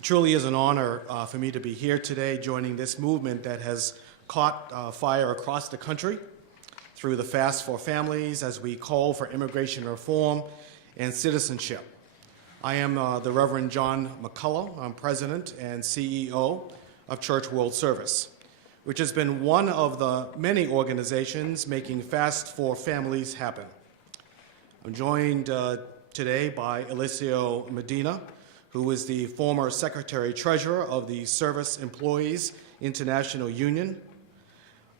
It truly is an honor for me to be here today joining this movement that has caught fire across the country through the Fast for Families as we call for immigration reform and citizenship. I am the Reverend John McCullough. I'm President and CEO of Church World Service, which has been one of the many organizations making Fast for Families happen. I'm joined today by Eliseo Medina, who is the former Secretary-Treasurer of the Service Employees International Union,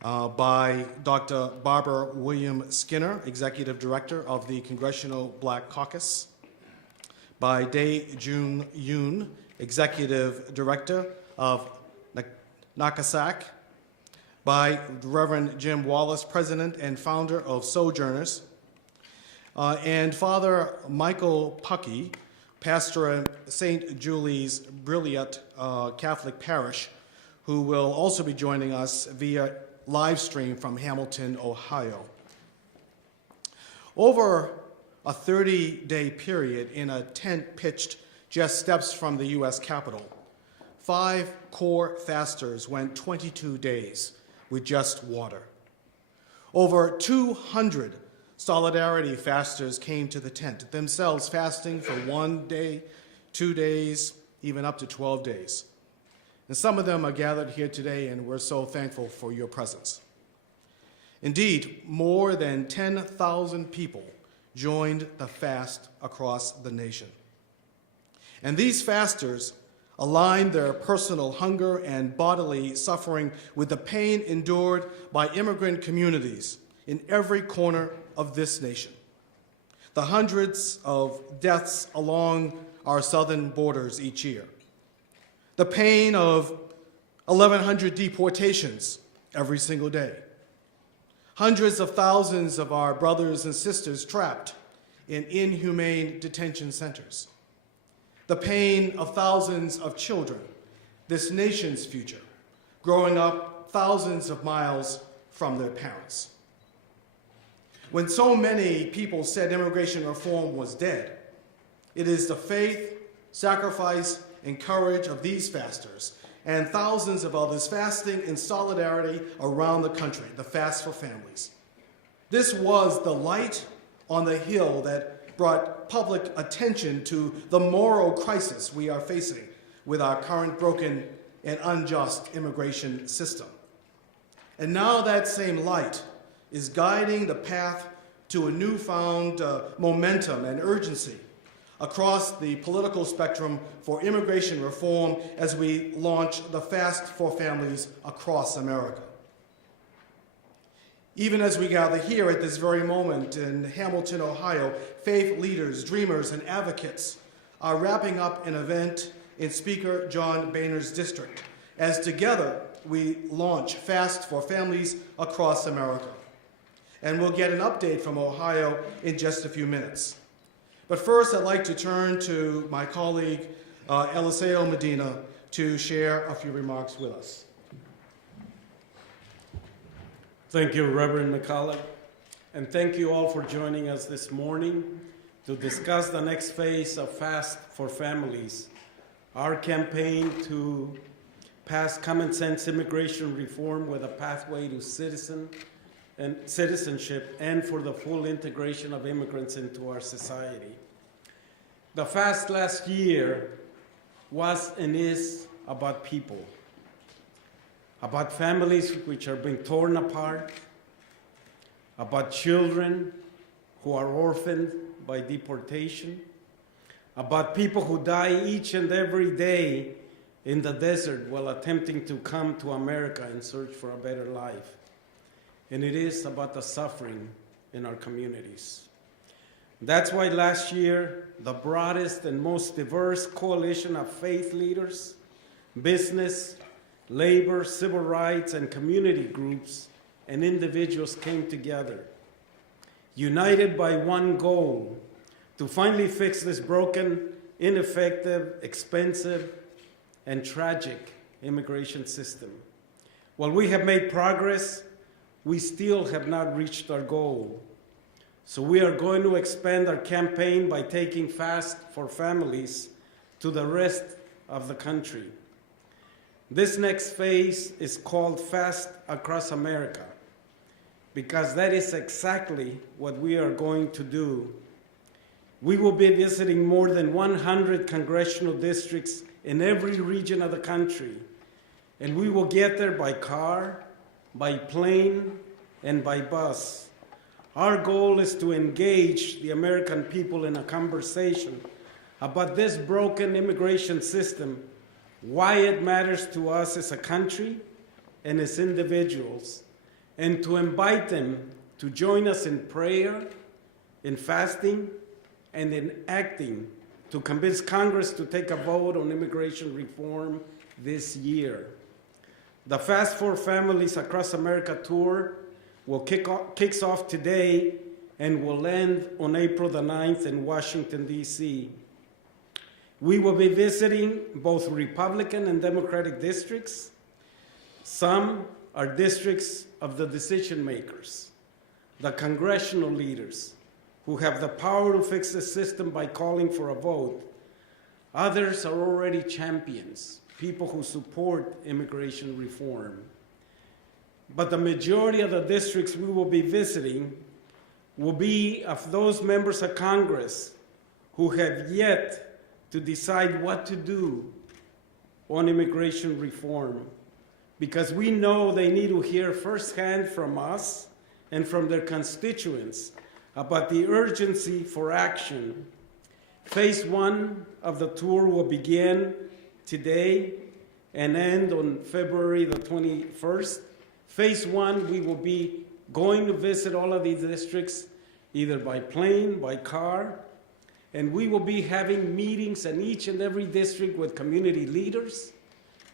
by Dr. Barbara William Skinner, Executive Director of the Congressional Black Caucus, by Dae Jun Yoon, Executive Director of NACASAC, by Reverend Jim Wallace, President and founder of Sojourners, and Father Michael Puckey, pastor of St. Julie's Brilliant Catholic Parish, who will also be joining us via live stream from Hamilton, Ohio. Over a 30-day period in a tent pitched just steps from the U.S. Capitol, 5 core fasters went 22 days with just water. Over 200 Solidarity fasters came to the tent, themselves fasting for 1 day, 2 days, even up to 12 days. And some of them are gathered here today, and we're so thankful for your presence. Indeed, more than 10,000 people joined the fast across the nation. And these fasters aligned their personal hunger and bodily suffering with the pain endured by immigrant communities in every corner of this nation. The hundreds of deaths along our southern borders each year. The pain of 1,100 deportations every single day. Hundreds of thousands of our brothers and sisters trapped in inhumane detention centers. The pain of thousands of children, this nation's future, growing up thousands of miles from their parents. When so many people said immigration reform was dead, it is the faith, sacrifice, and courage of these fasters and thousands of others fasting in solidarity around the country, the Fast for Families. This was the light on the hill that brought public attention to the moral crisis we are facing with our current broken and unjust immigration system. And now that same light is guiding the path to a newfound momentum and urgency across the political spectrum for immigration reform as we launch the Fast for Families across America. Even as we gather here at this very moment in Hamilton, Ohio, faith leaders, dreamers, and advocates are wrapping up an event in Speaker John Boehner's district as together we launch Fast for Families across America. And we'll get an update from Ohio in just a few minutes. But first, I'd like to turn to my colleague, Eliseo Medina, to share a few remarks with us. Thank you, Reverend McCullough, and thank you all for joining us this morning to discuss the next phase of Fast for Families, our campaign to pass common sense immigration reform with a pathway to citizenship and for the full integration of immigrants into our society. The fast last year was and is about people, about families which are being torn apart, about children who are orphaned by deportation, about people who die each and every day in the desert while attempting to come to America in search for a better life. And it is about the suffering in our communities. That's why last year, the broadest and most diverse coalition of faith leaders, business, labor, civil rights, and community groups and individuals came together, united by one goal: to finally fix this broken, ineffective, expensive, and tragic immigration system. While we have made progress, we still have not reached our goal. So we are going to expand our campaign by taking Fast for Families to the rest of the country. This next phase is called Fast Across America, because that is exactly what we are going to do. We will be visiting more than 100 congressional districts in every region of the country, and we will get there by car, by plane, and by bus. Our goal is to engage the American people in a conversation about this broken immigration system, why it matters to us as a country and as individuals, and to invite them to join us in prayer, in fasting, and in acting to convince Congress to take a vote on immigration reform this year. The Fast for Families Across America tour kicks off today and will end on April the 9th in Washington, D.C. We will be visiting both Republican and Democratic districts. Some are districts of the decision makers, the congressional leaders, who have the power to fix the system by calling for a vote. Others are already champions, people who support immigration reform. But the majority of the districts we will be visiting will be of those members of Congress who have yet to decide what to do on immigration reform, because we know they need to hear firsthand from us and from their constituents about the urgency for action. Phase 1 of the tour will begin today and end on February the 21st. Phase 1, we will be going to visit all of these districts either by plane, by car, and we will be having meetings in each and every district with community leaders.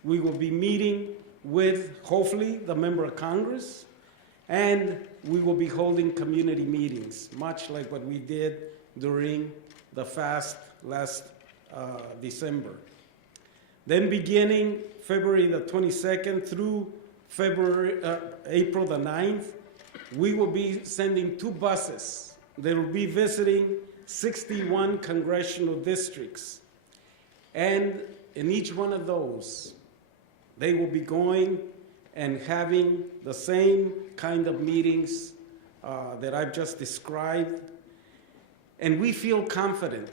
We will be meeting with, hopefully, the member of Congress, and we will be holding community meetings, much like what we did during the fast last December. Then beginning February the 22nd through April the 9th, we will be sending 2 buses. They will be visiting 61 congressional districts. And in each one of those, they will be going and having the same kind of meetings that I've just described. And we feel confident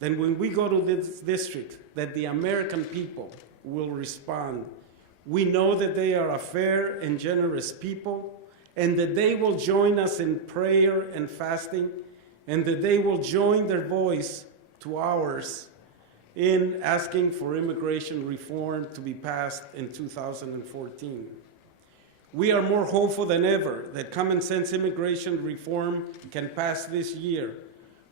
that when we go to this district, that the American people will respond. We know that they are a fair and generous people, and that they will join us in prayer and fasting, and that they will join their voice to ours in asking for immigration reform to be passed in 2014. We are more hopeful than ever that common sense immigration reform can pass this year.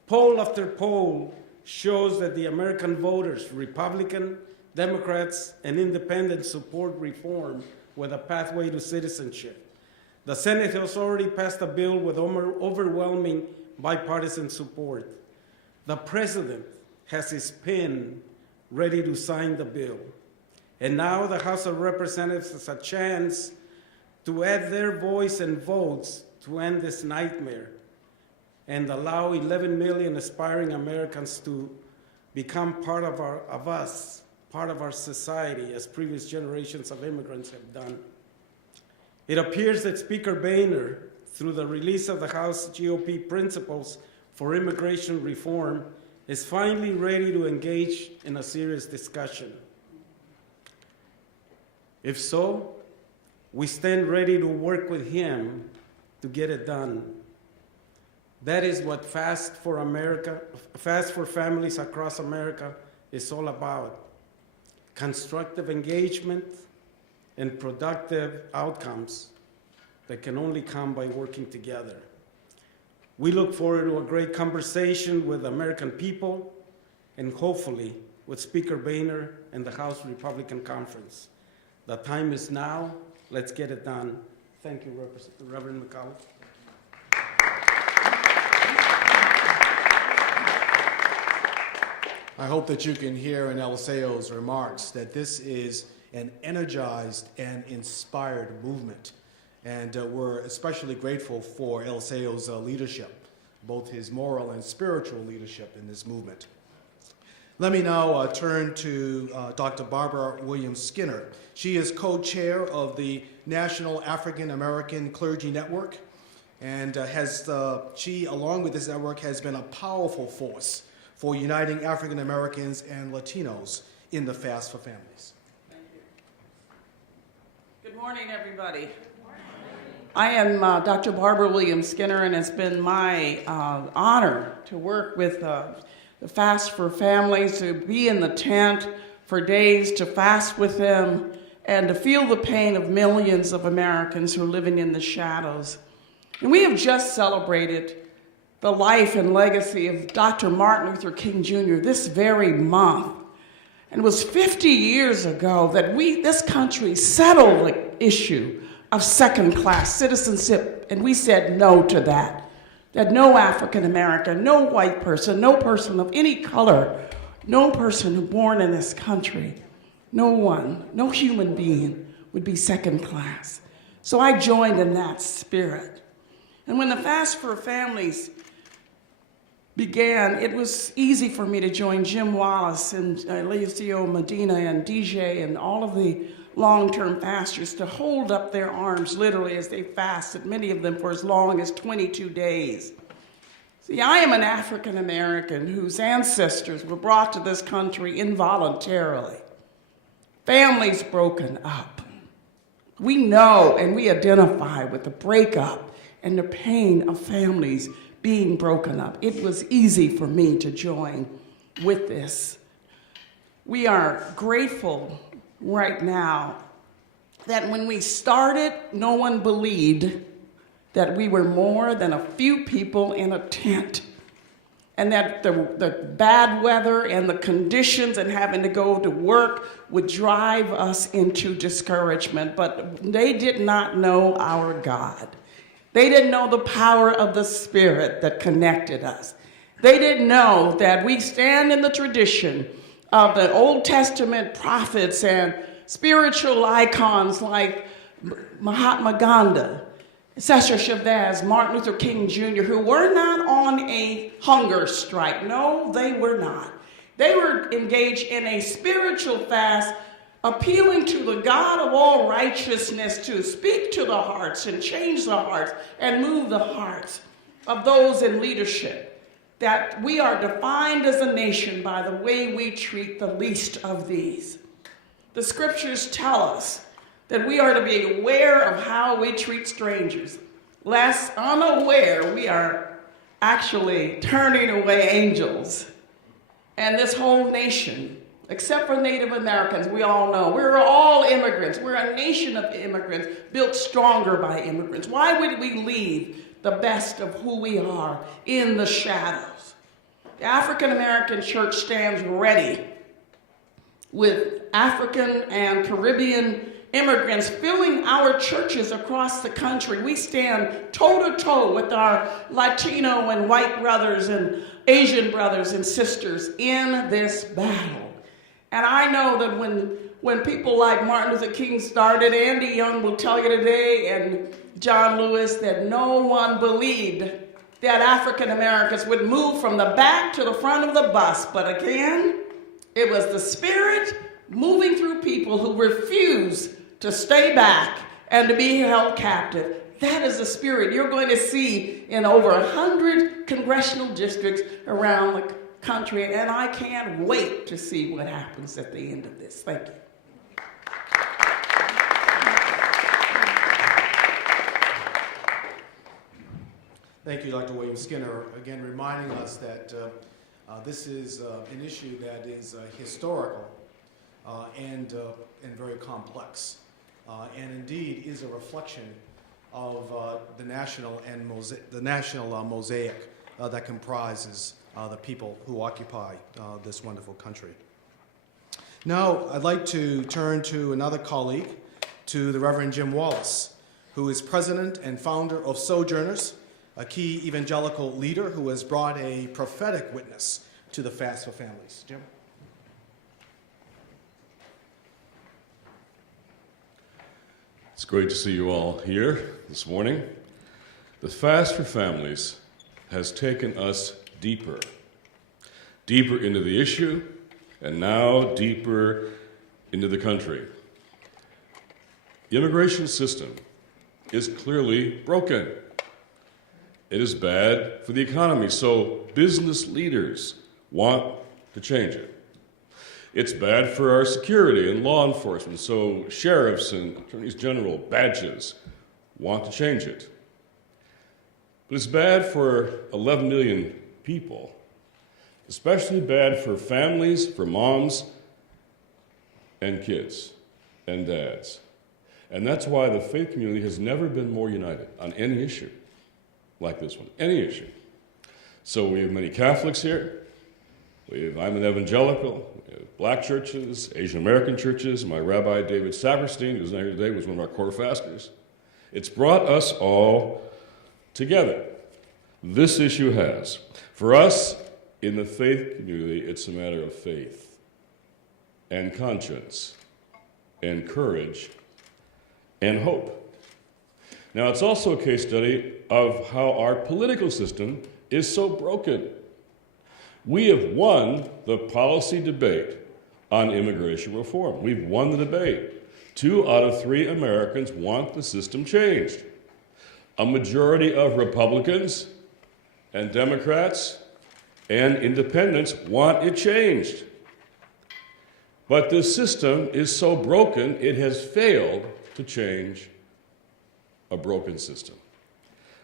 Poll after poll shows that the American voters, Republican, Democrats, and independents, support reform with a pathway to citizenship. The Senate has already passed a bill with overwhelming bipartisan support. The President has his pen ready to sign the bill. And now the House of Representatives has a chance to add their voice and votes to end this nightmare and allow 11 million aspiring Americans to become part of us, part of our society, as previous generations of immigrants have done. It appears that Speaker Boehner, through the release of the House GOP principles for immigration reform, is finally ready to engage in a serious discussion. If so, we stand ready to work with him to get it done. That is what Fast for Families Across America is all about. Constructive engagement and productive outcomes that can only come by working together. We look forward to a great conversation with the American people and hopefully with Speaker Boehner and the House Republican Conference. The time is now. Let's get it done. Thank you, Reverend McCullough. I hope that you can hear in Eliseo's remarks that this is an energized and inspired movement. And we're especially grateful for Eliseo's leadership, both his moral and spiritual leadership in this movement. Let me now turn to Dr. Barbara Williams Skinner. She is co-chair of the National African American Clergy Network, and she, along with this network, has been a powerful force for uniting African Americans and Latinos in the Fast for Families. Thank you. Good morning, everybody. I am Dr. Barbara Williams Skinner, and it's been my honor to work with the Fast for Families, to be in the tent for days, to fast with them, and to feel the pain of millions of Americans who are living in the shadows. And we have just celebrated the life and legacy of Dr. Martin Luther King Jr. this very month. And it was 50 years ago that this country settled the issue of second-class citizenship, and we said no to that. That no African American, no white person, no person of any color, no person who born in this country, no human being would be second class. So I joined in that spirit. And when the Fast for Families began, it was easy for me to join Jim Wallace and Eliasio Medina and DJ and all of the long-term fasters to hold up their arms literally as they fasted, many of them for as long as 22 days. See, I am an African American whose ancestors were brought to this country involuntarily. Families broken up. We know and we identify with the breakup and the pain of families being broken up. It was easy for me to join with this. We are grateful right now that when we started, no one believed that we were more than a few people in a tent, and that the bad weather and the conditions and having to go to work would drive us into discouragement. But they did not know our God. They didn't know the power of the Spirit that connected us. They didn't know that we stand in the tradition of the Old Testament prophets and spiritual icons like Mahatma Gandhi, Cesar Chavez, Martin Luther King Jr., who were not on a hunger strike. No, they were not. They were engaged in a spiritual fast, appealing to the God of all righteousness to speak to the hearts and change the hearts and move the hearts of those in leadership. That we are defined as a nation by the way we treat the least of these. The scriptures tell us that we are to be aware of how we treat strangers, lest unaware we are actually turning away angels. And this whole nation, except for Native Americans, we all know, we're all immigrants. We're a nation of immigrants, built stronger by immigrants. Why would we leave the best of who we are in the shadows? The African American church stands ready with African and Caribbean immigrants filling our churches across the country. We stand toe-to-toe with our Latino and white brothers and Asian brothers and sisters in this battle. And I know that when people like Martin Luther King started, Andy Young will tell you today, and John Lewis, that no one believed that African Americans would move from the back to the front of the bus. But again, it was the Spirit moving through people who refused to stay back and to be held captive. That is the Spirit you're going to see in over 100 congressional districts around the country, and I can't wait to see what happens at the end of this. Thank you. Thank you, Dr. Williams Skinner, again reminding us that this is an issue that is historical and very complex, and indeed is a reflection of the national mosaic that comprises the people who occupy this wonderful country. Now, I'd like to turn to another colleague, to the Reverend Jim Wallace, who is president and founder of Sojourners, a key evangelical leader who has brought a prophetic witness to the Fast for Families. Jim? It's great to see you all here this morning. The Fast for Families has taken us deeper into the issue and now deeper into the country. The immigration system is clearly broken. It is bad for the economy, so business leaders want to change it. It's bad for our security and law enforcement, so sheriffs and attorneys general badges want to change it. But it's bad for 11 million people, especially bad for families, for moms and kids and dads. And that's why the faith community has never been more united on any issue like this one, any issue. So we have many Catholics here. I'm an evangelical. We have black churches, Asian American churches. My rabbi, David Saperstein, who's not here today, was one of our core fasters. It's brought us all together. This issue has. For us, in the faith community, it's a matter of faith and conscience and courage and hope. Now, it's also a case study of how our political system is so broken. We have won the policy debate on immigration reform. We've won the debate. 2 out of 3 Americans want the system changed. A majority of Republicans and Democrats and independents want it changed. But this system is so broken, it has failed to change a broken system.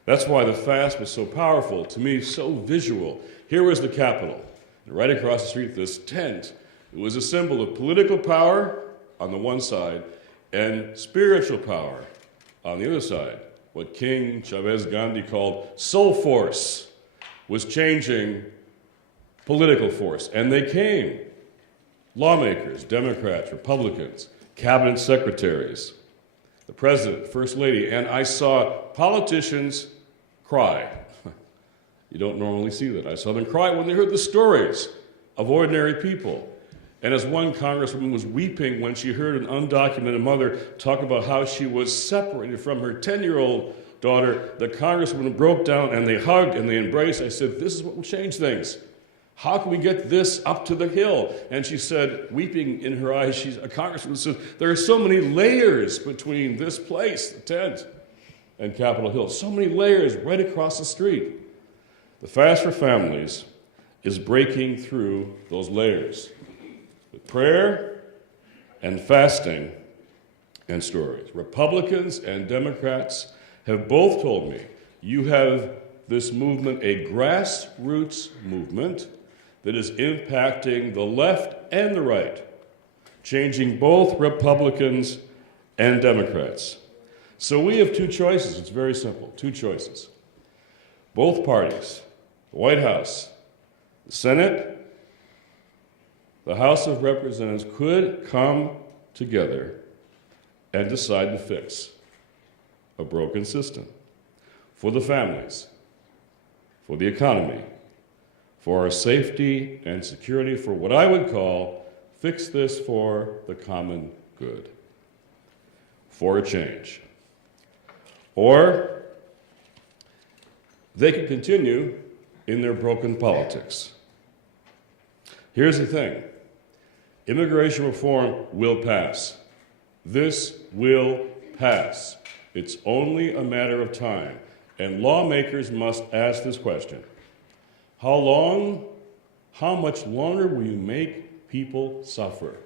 That's why the fast was so powerful, to me, so visual. Here was the Capitol, and right across the street, this tent. It was a symbol of political power on the one side and spiritual power on the other side. What King Chavez Gandhi called soul force was changing political force. And they came. Lawmakers, Democrats, Republicans, cabinet secretaries, the president, first lady, and I saw politicians cry. You don't normally see that. I saw them cry when they heard the stories of ordinary people. And as one congresswoman was weeping when she heard an undocumented mother talk about how she was separated from her 10-year-old daughter, the congresswoman broke down and they hugged and they embraced. I said, this is what will change things. How can we get this up to the hill? And she said, weeping in her eyes, a congresswoman said, there are so many layers between this place, the tent, and Capitol Hill. So many layers right across the street. The Fast for Families is breaking through those layers with prayer and fasting and stories. Republicans and Democrats have both told me, you have this movement, a grassroots movement that is impacting the left and the right, changing both Republicans and Democrats. So we have 2 choices. It's very simple, 2 choices. Both parties, the White House, the Senate, the House of Representatives could come together and decide to fix a broken system for the families, for the economy, for our safety and security, for what I would call fix this for the common good, for a change. Or they could continue in their broken politics. Here's the thing. Immigration reform will pass. This will pass. It's only a matter of time. And lawmakers must ask this question. How much longer will you make people suffer?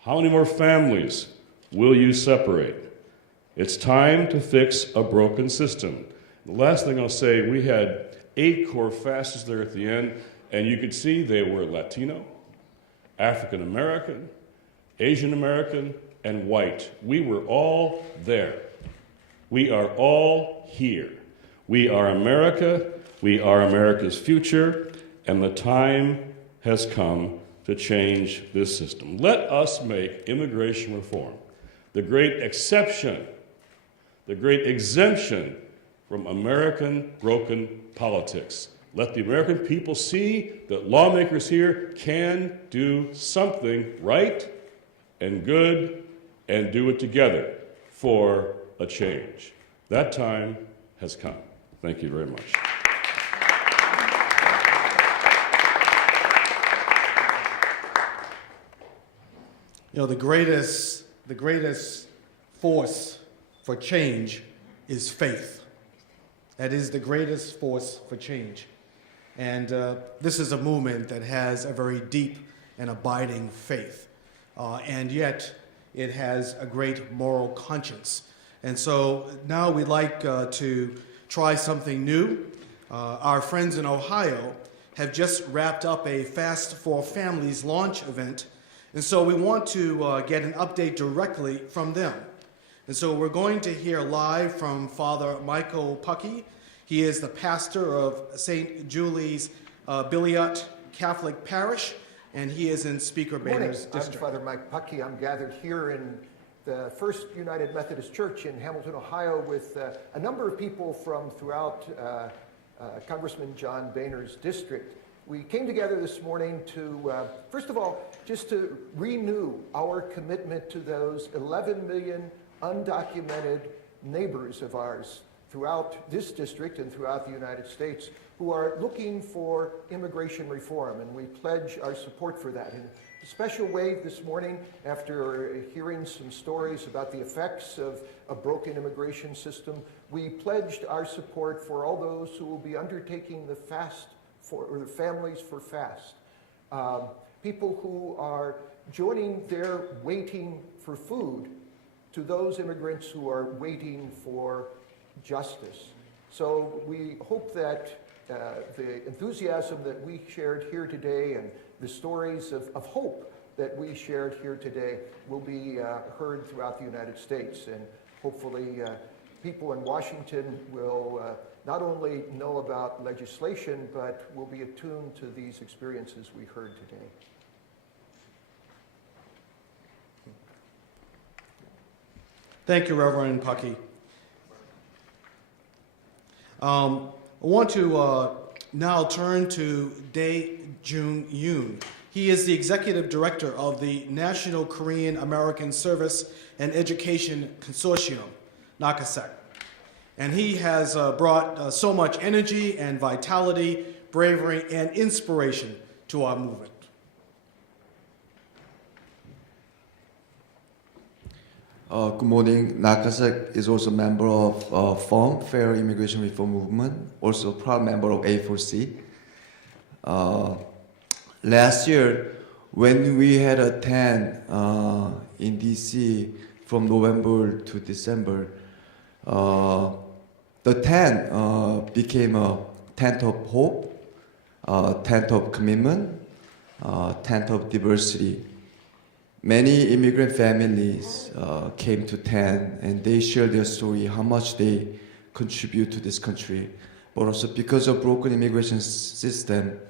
How many more families will you separate? It's time to fix a broken system. The last thing I'll say, we had 8 core fasters there at the end, and you could see they were Latino, African American, Asian American, and white. We were all there. We are all here. We are America. We are America's future, and the time has come to change this system. Let us make immigration reform the great exception, the great exemption from American broken politics. Let the American people see that lawmakers here can do something right and good and do it together for a change. That time has come. Thank you very much. You know, the greatest force for change is faith. That is the greatest force for change. And this is a movement that has a very deep and abiding faith. And yet, it has a great moral conscience. And so now we'd like to try something new. Our friends in Ohio have just wrapped up a Fast for Families launch event. And so we want to get an update directly from them. And so we're going to hear live from Father Michael Puckey. He is the pastor of St. Julie's Billiot Catholic Parish, and he is in Speaker Boehner's district. I'm Father Mike Puckey. I'm gathered here in the First United Methodist Church in Hamilton, Ohio, with a number of people from throughout Congressman John Boehner's district. We came together this morning to, first of all, just to renew our commitment to those 11 million undocumented neighbors of ours throughout this district and throughout the United States who are looking for immigration reform, and we pledge our support for that. In a special way this morning, after hearing some stories about the effects of a broken immigration system, we pledged our support for all those who will be undertaking the the Families for Fast. People who are joining their waiting for food to those immigrants who are waiting for justice. So we hope that the enthusiasm that we shared here today and the stories of hope that we shared here today will be heard throughout the United States. And hopefully people in Washington will not only know about legislation, but will be attuned to these experiences we heard today. Thank you, Reverend Puckey. I want to now turn to Dae Jung Yoon. He is the Executive Director of the National Korean American Service and Education Consortium, NAKASEC. And he has brought so much energy and vitality, bravery, and inspiration to our movement. Good morning. NAKASEC is also a member of FORM, Fair Immigration Reform Movement, also a proud member of A4C. Last year, when we had a tent in DC from November to December, the tent became a tent of hope, a tent of commitment, a tent of diversity. Many immigrant families came to tent and they shared their story, how much they contribute to this country, but also because of broken immigration system,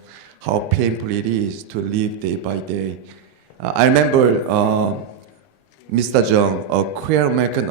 how painful it is to live day by day. I remember Mr. Jung, a queer American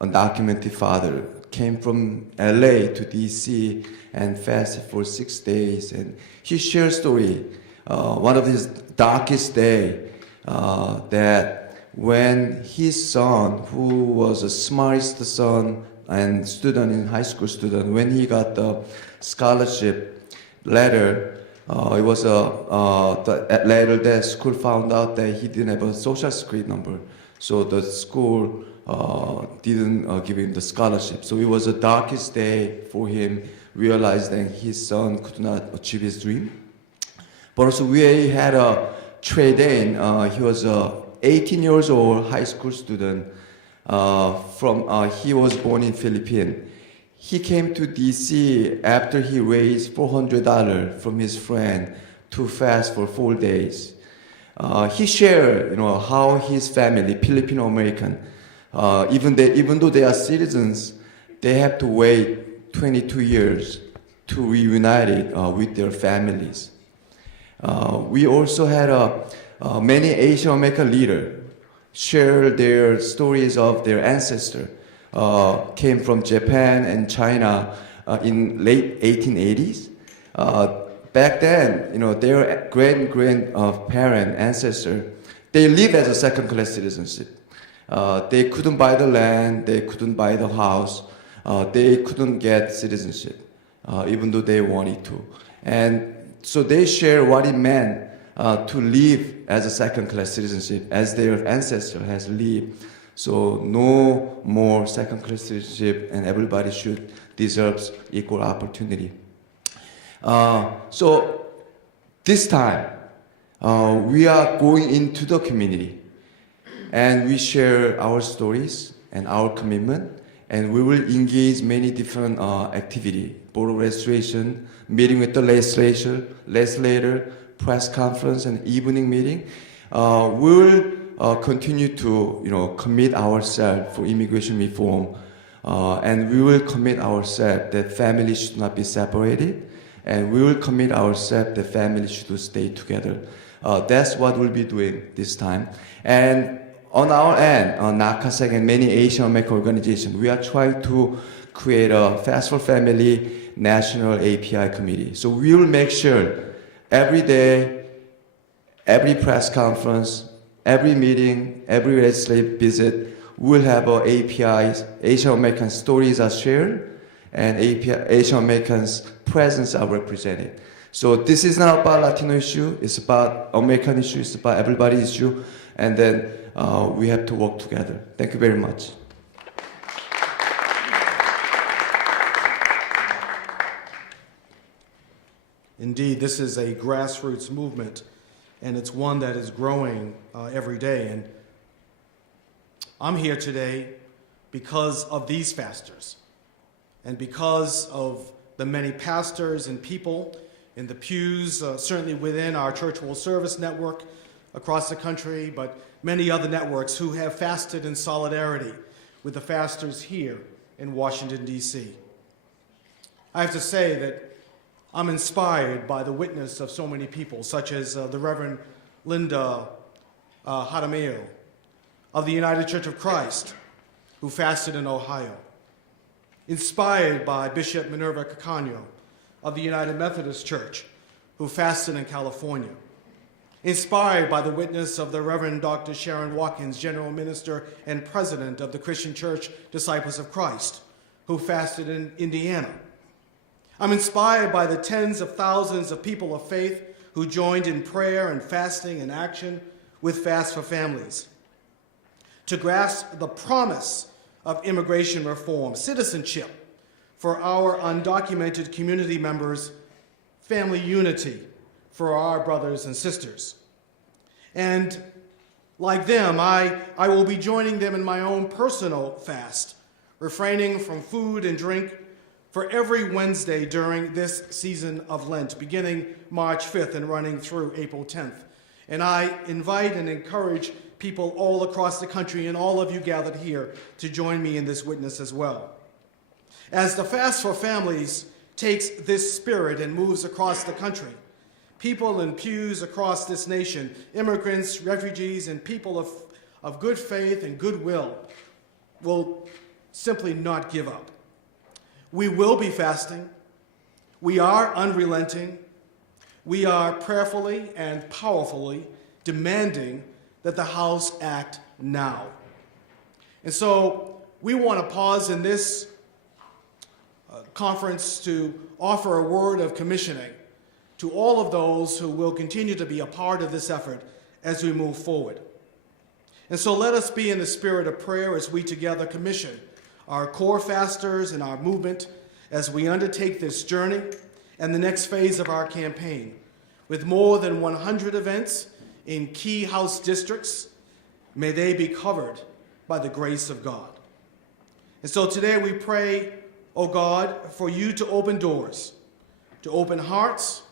undocumented father, came from LA to DC and fasted for 6 days, and he shared a story. One of his darkest day, that when his son, who was the smartest son and student in high school student, when he got the scholarship letter, it was the later that school found out that he didn't have a social security number, so the school didn't give him the scholarship. So it was the darkest day for him, realizing his son could not achieve his dream. But also we had a trade-in. He was 18 years old, high school student. He was born in Philippines. He came to DC after he raised $400 from his friend to fast for 4 days. He shared, how his family, Filipino American, even though they are citizens, they have to wait 22 years to reunite with their families. We also had many Asian American leaders share their stories of their ancestors. Came from Japan and China in late 1880s. Back then, their grandparent ancestor, they lived as a second-class citizenship. They couldn't buy the land, they couldn't buy the house, they couldn't get citizenship, even though they wanted to. And so they share what it meant to live as a second-class citizenship as their ancestor has lived. So no more second-class citizenship, and everybody deserves equal opportunity. So this time, we are going into the community, and we share our stories and our commitment, and we will engage many different activities: board of registration, meeting with the legislator, press conference, and evening meeting. We will continue to commit ourselves for immigration reform, and we will commit ourselves that families should not be separated, and we will commit ourselves that families should stay together. That's what we'll be doing this time. And on our end, NACASEC and many Asian American organizations, we are trying to create a Fast for Family National API Committee. So we will make sure every day, every press conference, every meeting, every legislative visit, we'll have APIs, Asian American stories are shared, and Asian Americans' presence are represented. So this is not about Latino issue, it's about American issue, it's about everybody's issue, and then we have to work together. Thank you very much. Indeed, this is a grassroots movement, and it's one that is growing every day. And I'm here today because of these fasters, and because of the many pastors and people in the pews, certainly within our church world service network across the country, but many other networks who have fasted in solidarity with the fasters here in Washington, D.C. I have to say that I'm inspired by the witness of so many people, such as the Reverend Linda Jaramillo of the United Church of Christ, who fasted in Ohio. Inspired by Bishop Minerva Cacaño of the United Methodist Church, who fasted in California. Inspired by the witness of the Reverend Dr. Sharon Watkins, General Minister and President of the Christian Church Disciples of Christ, who fasted in Indiana. I'm inspired by the tens of thousands of people of faith who joined in prayer and fasting and action with Fast for Families. To grasp the promise of immigration reform, citizenship for our undocumented community members, family unity for our brothers and sisters. And like them, I will be joining them in my own personal fast, refraining from food and drink for every Wednesday during this season of Lent, beginning March 5th and running through April 10th. And I invite and encourage people all across the country, and all of you gathered here, to join me in this witness as well. As the Fast for Families takes this spirit and moves across the country, people in pews across this nation, immigrants, refugees, and people of good faith and goodwill will simply not give up. We will be fasting. We are unrelenting. We are prayerfully and powerfully demanding that the House act now. And so we want to pause in this conference to offer a word of commissioning to all of those who will continue to be a part of this effort as we move forward. And so let us be in the spirit of prayer as we together commission our core fasters and our movement as we undertake this journey and the next phase of our campaign. With more than 100 events in key House districts, may they be covered by the grace of God. And so today we pray, oh God, for you to open doors, to open hearts,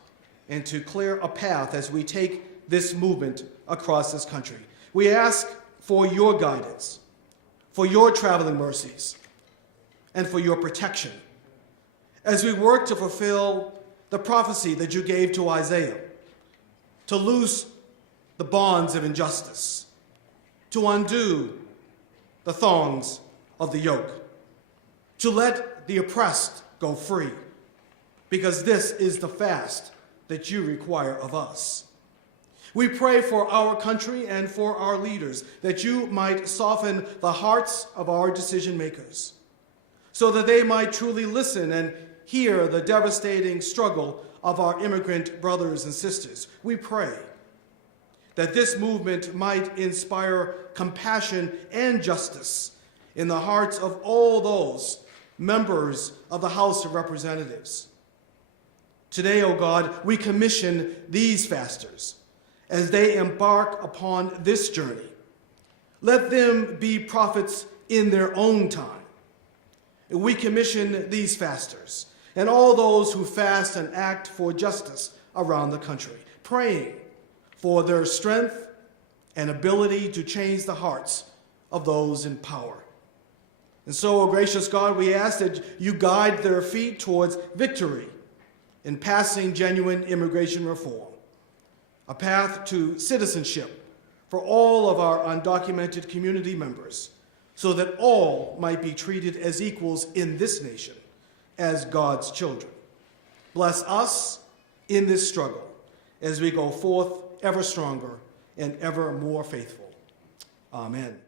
and to clear a path as we take this movement across this country. We ask for your guidance, for your traveling mercies, and for your protection as we work to fulfill the prophecy that you gave to Isaiah, to loose the bonds of injustice, to undo the thongs of the yoke, to let the oppressed go free, because this is the fast that you require of us. We pray for our country and for our leaders, that you might soften the hearts of our decision makers, so that they might truly listen and hear the devastating struggle of our immigrant brothers and sisters. We pray that this movement might inspire compassion and justice in the hearts of all those members of the House of Representatives. Today, O God, we commission these fasters as they embark upon this journey. Let them be prophets in their own time. We commission these fasters and all those who fast and act for justice around the country, praying for their strength and ability to change the hearts of those in power. And so, O gracious God, we ask that you guide their feet towards victory in passing genuine immigration reform, a path to citizenship for all of our undocumented community members, so that all might be treated as equals in this nation as God's children. Bless us in this struggle as we go forth ever stronger and ever more faithful. Amen.